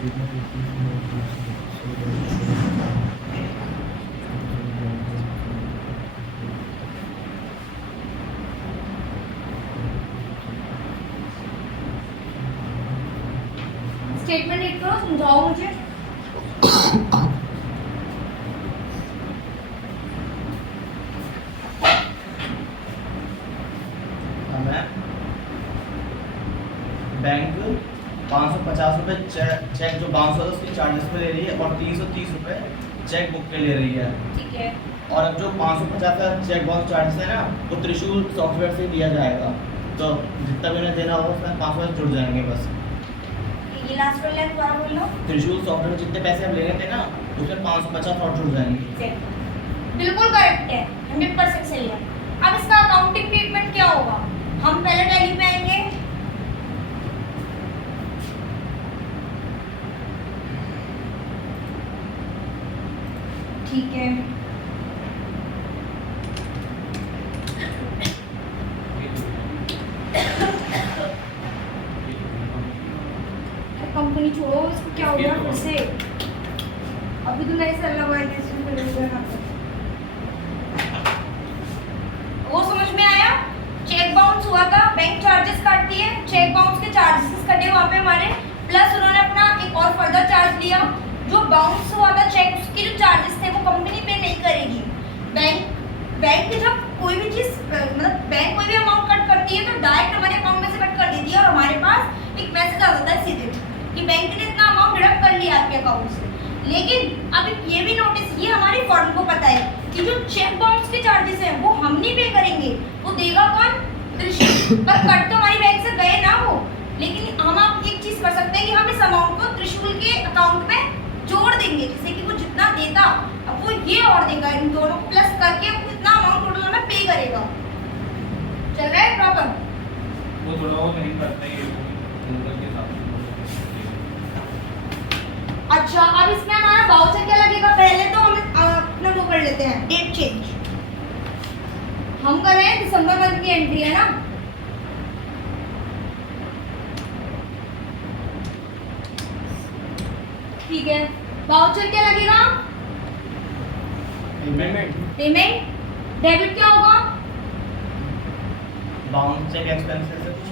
Statement लिख करो, समझाओ मुझे। बैंक 550 रुपये चेक जो बाउंस होता है उसके चार्जेस पे ले रही है और 330 रुपये चेक बुक के ले रही है। ठीक है। और अब जो 550 का चेक बाउंस चार्जेस है ना वो त्रिशूल सॉफ्टवेयर से दिया जाएगा, तो जितना भी उन्हें देना होगा उसमें 500 जुड़ जाएंगे बस। ये लास्ट वाला दोबारा बोल लो। त्रिशूल सॉफ्टवेयर जितने पैसे हम ले रहे थे ना उसमें 550 और जुड़ जाएंगे। बिल्कुल करेक्ट है, 100% सही है। अब इसका अकाउंटिंग ट्रीटमेंट क्या होगा? हम पहले टैली पे आएंगे। ठीक है। कंपनी छोड़ो, इसको क्या हो गया फिर से? अभी तो नए सेल लगवाए थे इसमें। वो समझ में आया? चेक बाउंस हुआ था, बैंक चार्जेस काटती है, चेक बाउंस के चार्जेस कटे वहाँ पे हमारे, प्लस उन्होंने अपना एक और फर्दर चार्ज लिया। जो बाउंस हुआ था चेक, उसके जो चार्जेस थे वो कंपनी पे नहीं करेगी। बैंक जब कोई भी चीज़ मतलब बैंक कोई भी अमाउंट कट करती है तो डायरेक्ट हमारे अकाउंट में से कट कर देती है और हमारे पास एक मैसेज आ जाता है सीधे कि बैंक ने इतना अमाउंट डिडक्ट कर लिया आपके अकाउंट से। लेकिन अब ये भी नोटिस, ये हमारी फर्म को पता है कि जो चेक बाउंस के चार्जेस हैं वो हम नहीं पे करेंगे, वो देगा कौन? त्रिशूल। पर कट तो हमारी बैंक से गए ना वो, लेकिन हम आप एक चीज़ कर सकते हैं कि हम इस अमाउंट को त्रिशूल के अकाउंट में जोड़ देंगे, जिससे कि वो जितना देता अब वो ये और देगा, इन दोनों प्लस करके वो इतना अमाउंट टोटल हमें पे करेगा। चल रहा है प्रॉपर? वो थोड़ा वो नहीं करता है गूगल के साथ। अच्छा, अब इसमें हमारा वाउचर क्या लगेगा? पहले तो हम अपना वो कर लेते हैं, डेट चेंज। हम कर रहे हैं दिसंबर मंथ की एंट्री है ना, ठीक है। वाउचर क्या लगेगा? पेमेंट। डेबिट क्या होगा? बाउंस चेक एक्सपेंसेस है कुछ।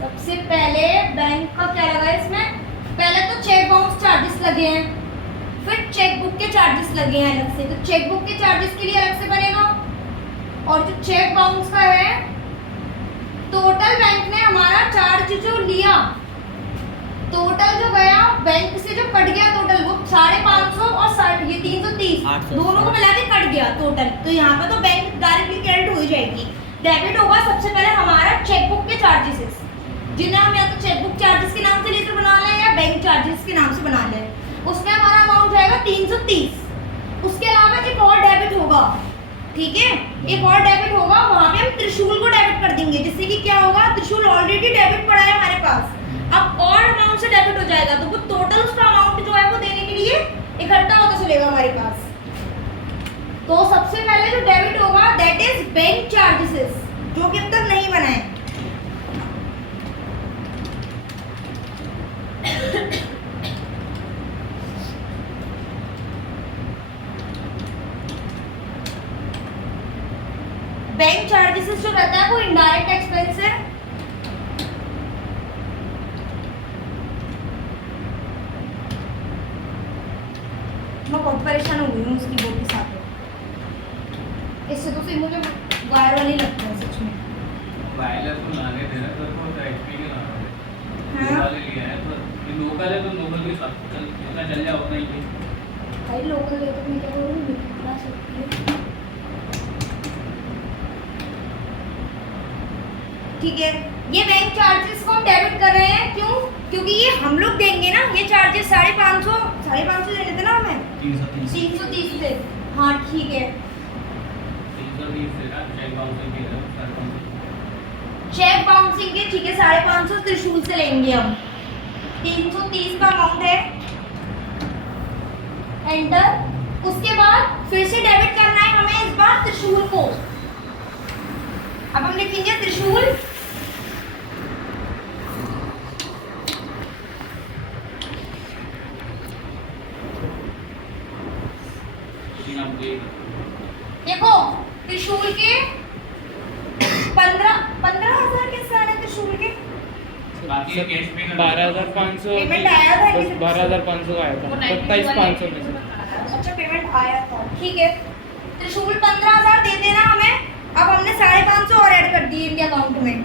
सबसे पहले बैंक का क्या लगा इसमें? पहले तो चेक बाउंस चार्जेस लगे हैं, फिर चेक बुक के चार्जेस लगे हैं अलग से, तो चेक बुक के चार्जेस के लिए अलग से बनेगा। और जो चेक बाउंस का है, टोटल बैंक ने हमारा चार्ज जो लिया, टोटल जो गया बैंक से जो कट गया टोटल वो 550 और ये 330 दोनों को मिला के कट गया टोटल। तो यहाँ पे तो बैंक डायरेक्टली क्रेडिट हो ही जाएगी। डेबिट होगा सबसे पहले हमारा चेकबुक के चार्जेस, जिन्हें हम या तो चेकबुक चार्जेस के नाम से लेकर बना लें या बैंक चार्जेस के नाम से बना लें। उसमें हमारा अमाउंट जाएगा 330। उसके अलावा एक और डेबिट होगा, ठीक है, एक और डेबिट होगा, वहाँ पे हम त्रिशूल को डेबिट कर देंगे, जिससे कि क्या होगा, त्रिशूल ऑलरेडी डेबिट पड़ा है हमारे पास, अब और अमाउंट से डेबिट हो जाएगा, तो वो टोटल उसका अमाउंट जो है वो देने के लिए इकट्ठा होता चलेगा हमारे पास। तो सबसे पहले जो डेबिट होगा दैट इज बैंक चार्जेस, जो कि अब तक नहीं बना है। बैंक चार्जेस जो रहता है वो इनडायरेक्ट एक्सपेंस है। मैं बहुत परेशान हो गई हूँ उसकी बोल के साथ, इससे तो सिर्फ मुझे वायर वाली लगता है सच में। वायरलेस तो लाने देना तो एचपी के लाना है। हाँ वाले लिया है तो ये लोकल है तो लोकल के साथ चल जाओ उतना ही। भाई लोकल ले तो मैं क्या करूँ, निकला सकती है। ठीक है, ये बैंक चार्जेस को हम डेबिट कर रहे हैं, क्यों? क्योंकि ये हम लोग देंगे ना, ये चार्जेस 550 देने थे ना हमें, 330 थे। हाँ ठीक है, 320 से ना चेक बाउंसिंग के चेक बाउंसिंग के ठीक है 550 त्रिशूल से लेंगे हम। 330 का अमाउंट है, एंटर। उसके बाद फिर से डेबिट करना है हमें इस बार त्रिशूल को। अब हम लिखेंगे त्रिशूल जी देखो त्रिशूल के 15,000 कैसे आ रहे त्रिशूल के? बाकी ये कैश पे 12,500 पेमेंट आया था बस 12,500 का आया था 27,500 में से अच्छा पेमेंट आया था, ठीक है। त्रिशूल 15,000 दे देना हमें। अब हमने 550 और ऐड कर दिए इनके अकाउंट में।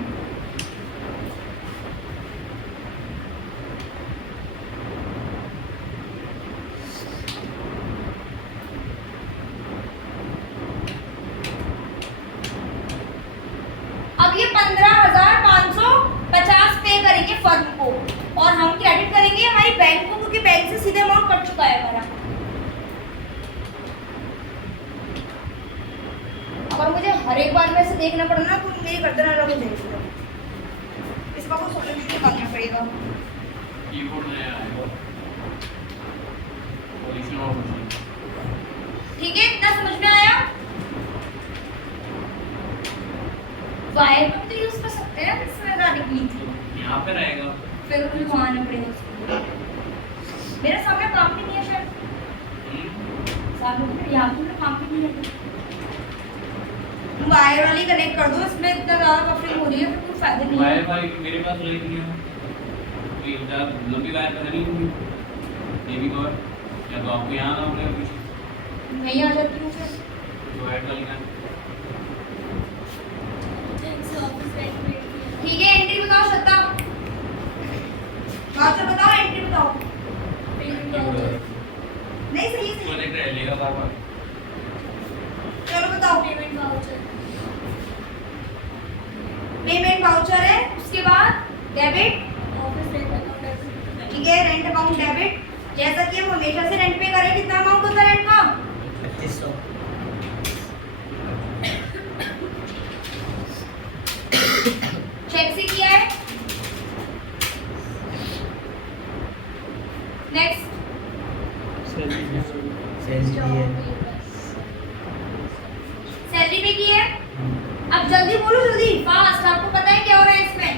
अब ये 15,550 पे करेंगे फर्म को और हम क्रेडिट करेंगे हमारी बैंक को, क्योंकि बैंक से सीधे अमाउंट कट चुका है हमारा। अगर मुझे हर एक बार में से देखना पड़ा ना तो मेरी गर्दन अलग हो जाएगी। इसका कोई सॉल्यूशन निकालना पड़ेगा। कीबोर्ड नया आएगा पोजीशन और कुछ ठीक है, इतना समझ में आया? वायर में भी तो यूज कर सकते हैं इसमें डालने के लिए। यहाँ पे रहेगा फिर मुझे घुमाना पड़ेगा उसको। मेरे सामने काम भी नहीं है शायद। सामने यहाँ पे मेरा काम भी नहीं है। वायर वाली कनेक्ट कर दो, इसमें इतना ज़्यादा बफरिंग हो रही है, फिर कोई फायदा नहीं वायर है। भाई मेरे पास रही नहीं है ये ज़्यादा लंबी वायर पे नहीं होगी ये भी कवर या तो आपको यहाँ आना पड़ेगा कुछ नहीं आ जाती हूँ फिर। तो वायर डालना है ठीक है, एंट्री बताओ श्रद्धा। वाउचर बताओ, एंट्री बताओ। नहीं सही तो सही। देख रहे लेगा बार बार चलो बताओ। पेमेंट वाउचर है, उसके बाद डेबिट, ठीक है, रेंट अकाउंट डेबिट। जैसा कि हम हमेशा से रेंट पे करें, कितना अमाउंट होता है रेंट का? 2500 चेक से किया है। नेक्स्ट सैलरी पे की है। अब जल्दी बोलो, जल्दी फास्ट, आपको पता है क्या हो रहा है इसमें?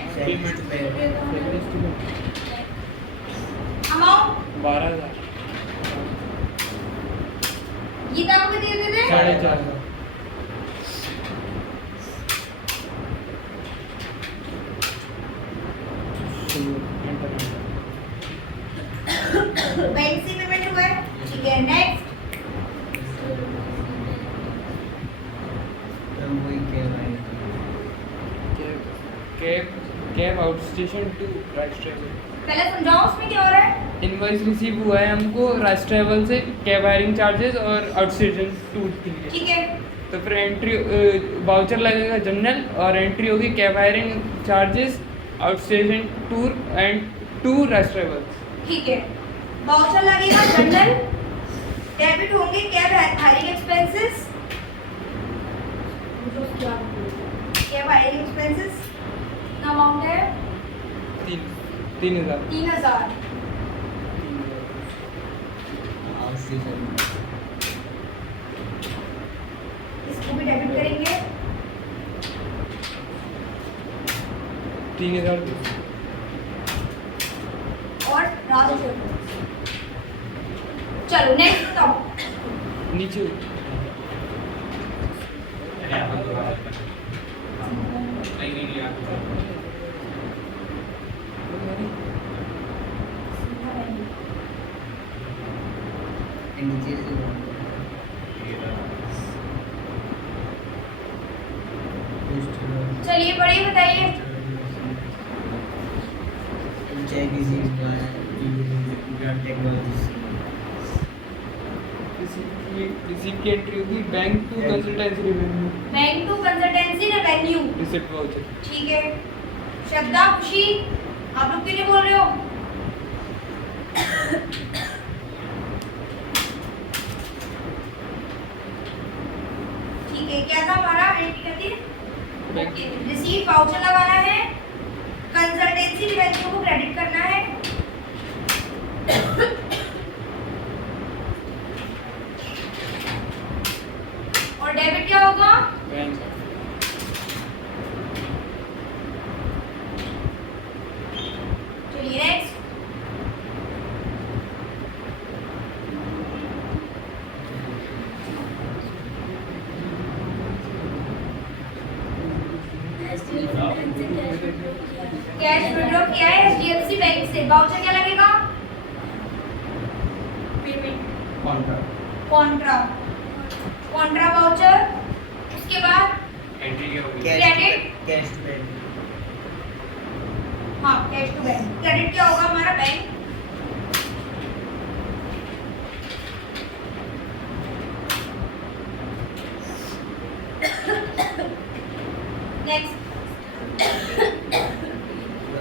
अमाउंट 12,000 गीता को भी दे देते। 4,500 बैंक से पेमेंट हुआ है, ठीक है। Next cab outstation to right travel पहले समझाओ उसमें क्या हो रहा है। इनवॉइस रिसीव हुआ है हमको राज ट्रैवल से कैब हायरिंग चार्जेस और आउट स्टेशन टूर के लिए। ठीक है, तो फिर एंट्री वाउचर लगेगा जनरल और एंट्री होगी cab hiring charges outstation tour and to Raj travel. ठीक है। वाउचर लगेगा जनरल, डेबिट होंगे cab hiring expenses, cab hiring expenses. कितना अमाउंट है? 3,000 3,000। इसको भी डेबिट करेंगे। 3,000 और राष्ट्र। चलो नेक्स्ट बताओ। नीचे नहीं चलिए पढ़िए, बताइए। रिसीप की एंट्री होगी bank to consultancy revenue bank to consultancy revenue, receipt voucher. ठीक है। श्रद्धा, खुशी, आप लोग क्यों नहीं बोल रहे हो? ठीक है, क्या था हमारा एंट्री करती है? रिसीव वाउचर लगाना है, कंसल्टेंसी रेवेन्यू को क्रेडिट करना है, और डेबिट क्या होगा? बैंक विड्रॉ किया है HDFC बैंक से, वाउचर क्या लगेगा? Payment contra voucher. उसके बाद एंट्री क्या होगी? Credit, cash to bank. हाँ कैश टू बैंक। क्रेडिट क्या होगा हमारा? Bank. Next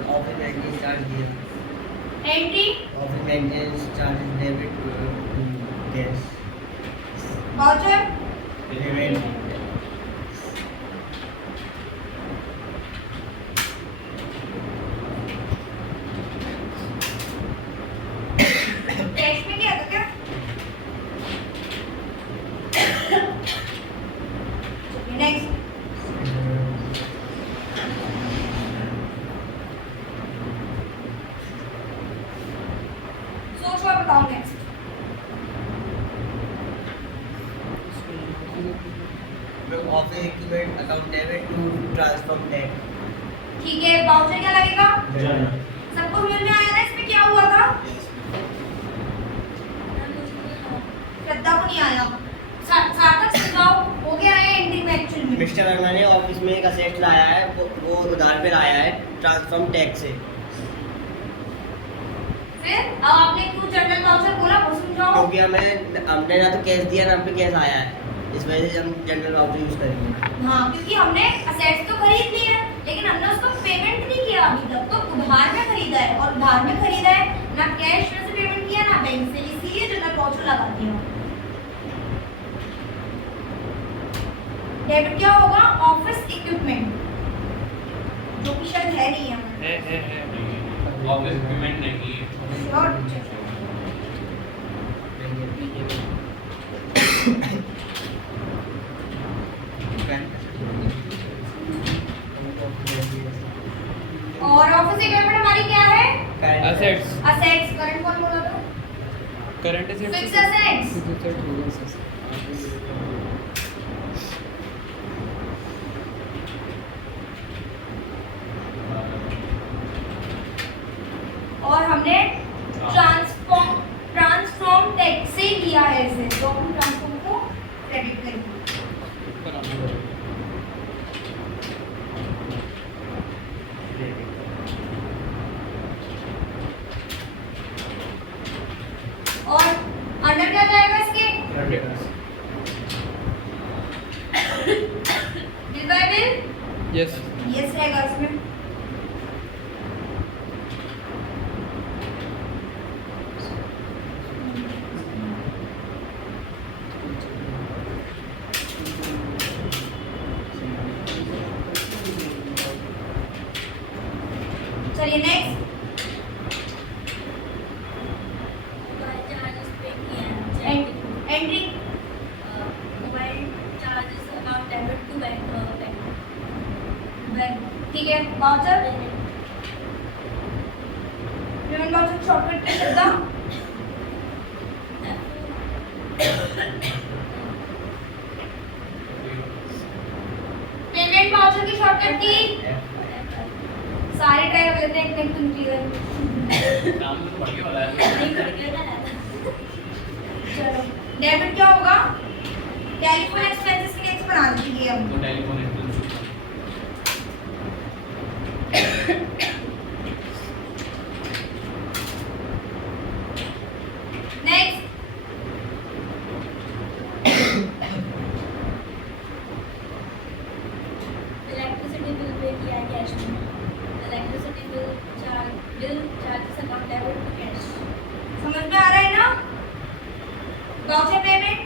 office maintenance charge दिया। Entry, office maintenance charge debit cash. Voucher, payment cash में क्या था क्या? नेक्स्ट सोचो और बताओ next. Office equipment account debit to transfer tax. ठीक है, वाउचर क्या लगेगा? जर्नल। सबको समझ में आया ना इसमें क्या हुआ था? श्रद्धा को नहीं आया। सार्थक समझाओ, हो गया है एंट्री में एक्चुअल में। मिस्टर वर्मा ने ऑफिस में एक असेट लाया है, वो उधार पे लाया है ट्रांसफर टैक्स से। फिर अब आपने क्यों जनरल वाउचर बोला वो समझाओ। क्योंकि हमने ना तो कैश दिया ना पे कैश आया है, इस वजह से हम जनरल वाउचर यूज करेंगे। हाँ, क्योंकि हमने असेट्स तो खरीद लिए हैं लेकिन हमने उसको पेमेंट नहीं किया अभी तक, तो उधार में खरीदा है और उधार में खरीदा है ना कैश में से पेमेंट किया ना बैंक से, इसीलिए जनरल वाउचर लगाती हूँ। डेबिट क्या होगा? ऑफिस इक्विपमेंट, जो कि शायद है नहीं है। ऑफिस पेमेंट नहीं है। श्योर और ऑफिस इक्विपमेंट हमारी क्या है? Assets, assets. करंट कौन बोला था? Current assets, fix assets. और हमने ट्रांसफॉर्म टैक्स से किया है इसे, तो हम ट्रांसफॉर्म को क्रेडिट करेंगे। और अंडर क्या जाएगा इसके? Bill bye bill, yes, yes रहेगा इसमें। चलिए नेक्स्ट। Entry, bank. ठीक है, वाउचर, पेमेंट वाउचर शॉर्टकट पे श्रद्धा। पेमेंट वाउचर की शॉर्टकट की सारे ट्राई कर लेते हैं, एक तुम क्लियर। नाम तो बढ़िया वाला है। चलो, डेबिट क्या होगा? टेलीफोन एक्सपेंसेस के लिए बना दीजिए हम। तो telephone expense next, electricity bill pay किया है कैश में। Electricity bill charges account debit to cash. समझ में आ रहा है ना? वाउचर पेमेंट,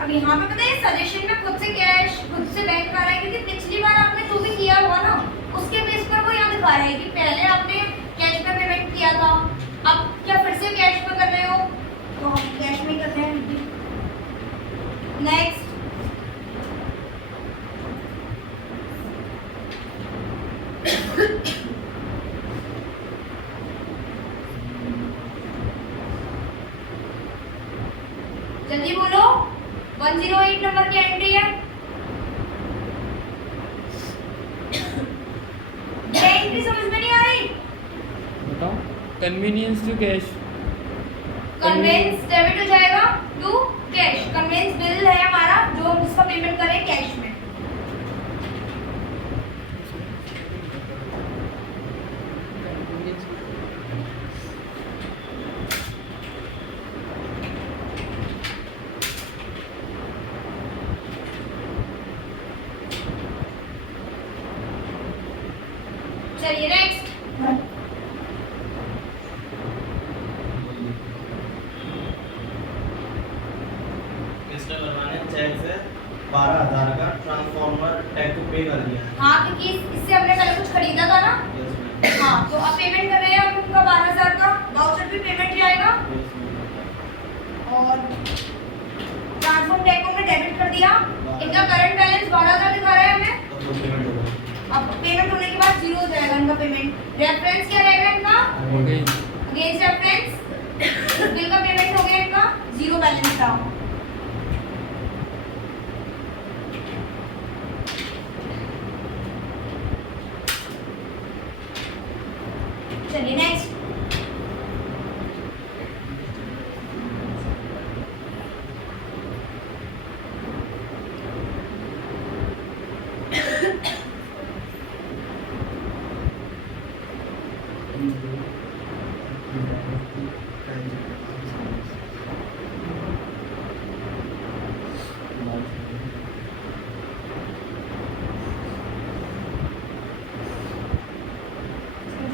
अब यहाँ पे पता है सजेशन में खुद से कैश, खुद से बैंक आ रहा है क्योंकि पिछली बार आपने जो भी किया हुआ ना उसके बेस पर वो यहाँ दिखा रहा है कि पहले आपने कैश में पेमेंट किया था, अब क्या फिर से कैश में कर रहे हो? तो हम कैश में कर रहे हैं। नेक्स्ट, जल्दी बोलो। 108 नंबर की एंट्री है। ये एंट्री समझ में नहीं आ रही? बताओ। Convenience to cash. Conveyance debit हो जाएगा टू कैश। कन्वेंस बिल है हमारा जो हम इसका पेमेंट करें कैश में। चलिए नेक्स्ट। मिस्टर वर्मा ने चेक से 12,000 का ट्रांसफॉर्मर टैग को पे कर दिया है। हाँ, क्योंकि इससे हमने पहले कुछ खरीदा था ना। Yes, ma'am. हाँ, तो अब पेमेंट कर रहे हैं हम उनका 12,000 का। वाउचर भी पेमेंट जाएगा Yes, ma'am. और ट्रांसफॉर्म टैग को हमने डेबिट कर दिया। इनका करंट बैलेंस 12,000 दिखा रहा है हमें। तो full payment हो गया। अब पेमेंट होने के बाद जीरो हो जाएगा इनका पेमेंट। रेफरेंस क्या रहेगा इनका? हो गई। अगेंस्ट रेफरेंस बिल का पेमेंट हो गया इनका, जीरो बैलेंस था। चलिए नेक्स्ट।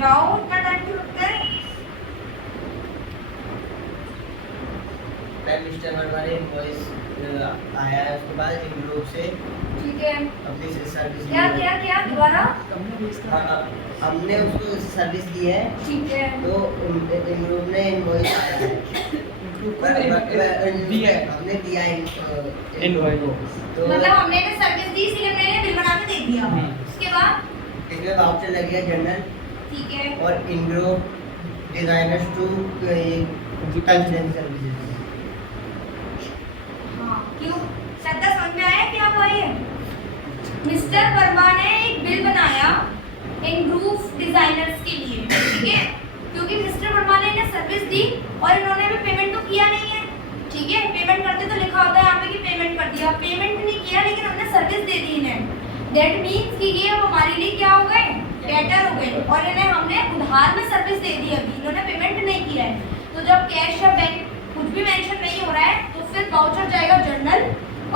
जाओ, इतना टाइम क्यों लगता है? मिस्टर वर्मा ने इनवॉइस आया है उसके बाद एक ग्रुप से ठीक है। अपनी सर्विस क्या क्या क्या दोबारा? हमने उसको सर्विस दी है ठीक है। तो इन ग्रुप ने इनवॉइस आया है हमने दिया Invoice। तो मतलब हमने तो सर्विस दी इसलिए मैंने बिल बना के दे दिया। उसके बाद इसमें वाउचर लग गया जनरल ठीक है। और in group designers to consultancy services. हाँ, क्यों? श्रद्धा समझ में आया क्या हुआ ये? मिस्टर वर्मा ने एक बिल बनाया इन ग्रुप डिजाइनर्स के लिए, ठीक है? क्योंकि मिस्टर वर्मा ने इन्हें सर्विस दी और इन्होंने भी पेमेंट तो किया नहीं है, ठीक है? पेमेंट करते तो लिखा होता है यहाँ पे कि पेमेंट कर दिया। पेमेंट नहीं किया लेकिन हमने सर्विस दे दी इन्हें। दैट मीन्स कि ये अब हमारे लिए क्या हो गए? डेटर हो गए और इन्हें हमने उधार में सर्विस दे दी। अभी इन्होंने पेमेंट नहीं किया है। तो जब कैश या बैंक कुछ भी मेंशन नहीं हो रहा है तो फिर वाउचर जाएगा जर्नल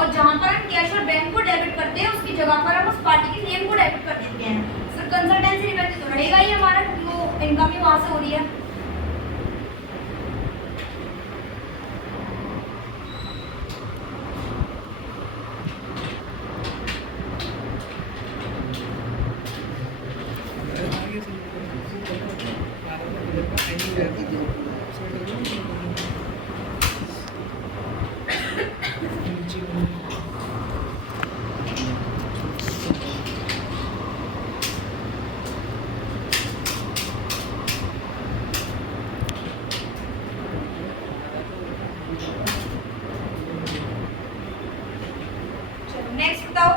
और जहाँ पर हम कैश और बैंक को डेबिट करते हैं उसकी जगह पर हम उस पार्टी के नेम को डेबिट कर देते हैं। फिर कंसल्टेंसी रिवेन्यू तो रहेगा ही हमारा क्योंकि वो इनकम ही वहाँ से हो रही है। नेक्स्ट बताओ।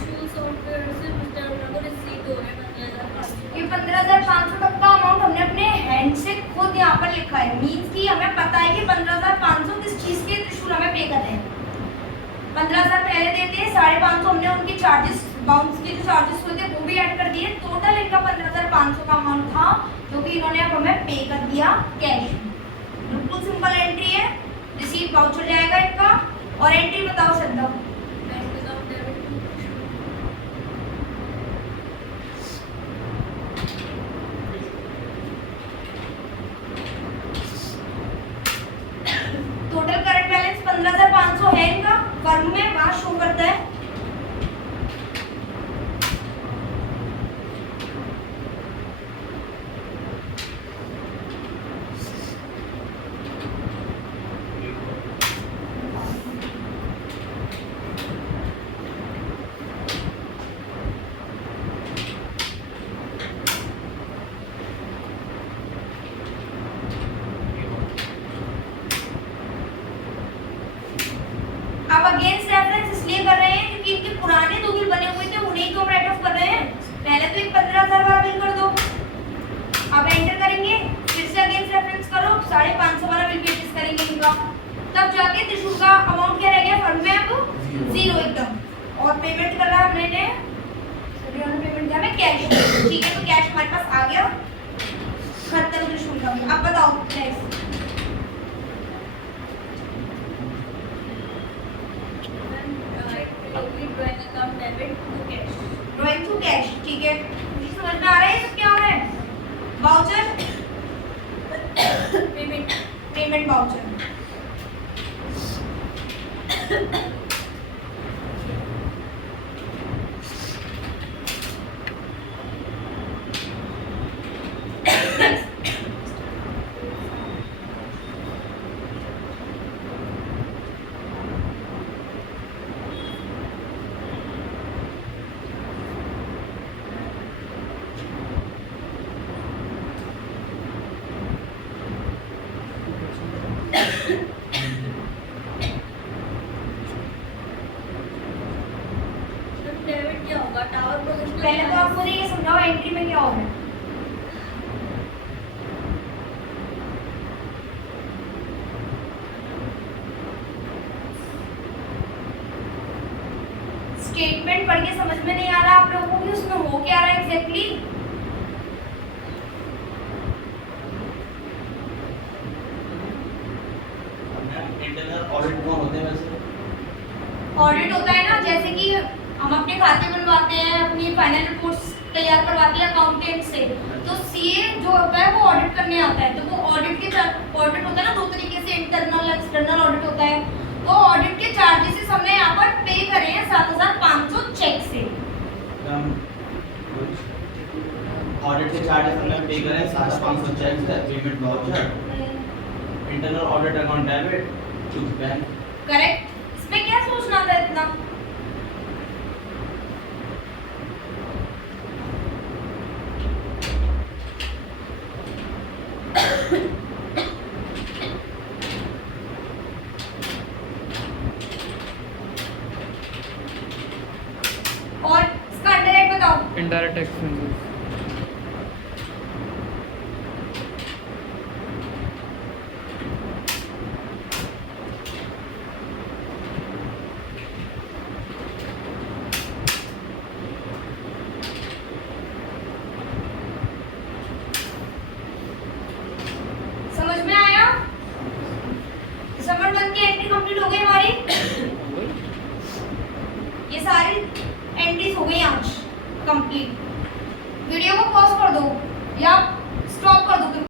शूज सॉफ्टवेयर से मिस्टर वर्मा को रिसीव हो रहा है 15,500। ये 15,500 तक का अमाउंट हमने अपने हैंड से खुद यहाँ पर लिखा है। मीन्स कि हमें पता है कि 15,500 किस चीज़ के त्रिशूल हमें पे करते हैं। 15,000 पहले देते हैं, 550 हमने उनके चार्जेस बाउंस के जो चार्जेस हुए थे वो भी ऐड कर दिए। टोटल इनका 15,500 का अमाउंट था जो कि इन्होंने अब हमें पे कर दिया कैश। बिल्कुल सिंपल एंट्री है। रिसीट वाउचर जाएगा इनका और एंट्री बताओ Shraddha. Bank of debit total current balance 15,500 है इनका फर्म में, वहाँ शो करता है। जाके त्रिशूल का अमाउंट क्या रह गया फंड में अब 0 एकदम। और पेमेंट करना हमने पेमेंट दिया हमें कैश, ठीक है, तो कैश हमारे पास आ गया खत्म त्रिशूल का। अब बताओ next. Drawing account debit to cash. Drawing to cash, ठीक है, मुझे समझ में आ रहा है ये सब क्या हो रहा है। Voucher payment payment voucher. Debit क्या होगा? टावर प्रोजेक्ट पहले तो आप मुझे ये समझाओ एंट्री में क्या होगा। स्टेटमेंट पढ़ के समझ में नहीं आ रहा आप लोगों को कि उसमें हो क्या रहा है एग्जैक्टली। इंटरनल ऑडिट कौन होते हैं वैसे? ऑडिट होता है ना, जैसे कि हम अपने खाते बनवाते हैं, अपनी फाइनल रिपोर्ट्स तैयार करवाते हैं अकाउंटेंट से, तो सीए जो होता है वो ऑडिट करने आता है। तो वो ऑडिट के ऑडिट होता है ना दो तरीके से, इंटरनल एक्सटर्नल ऑडिट होता है। तो ऑडिट के चार्जेस हमने यहाँ पर पे करे हैं 7,500 चेक से। ऑडिट के चार्जेस हमने पे करे 7,500 चेक से, payment voucher, internal audit account debit to bank. Correct. इसमें क्या सोचना था इतना। और इसका अंडरराइट बताओ। Indirect expenses. समझ में आया। दिसंबर मंथ की एंट्री कंप्लीट हो गई हमारी। ये सारी एंट्रीज हो गई आज कंप्लीट। वीडियो को पॉज कर दो या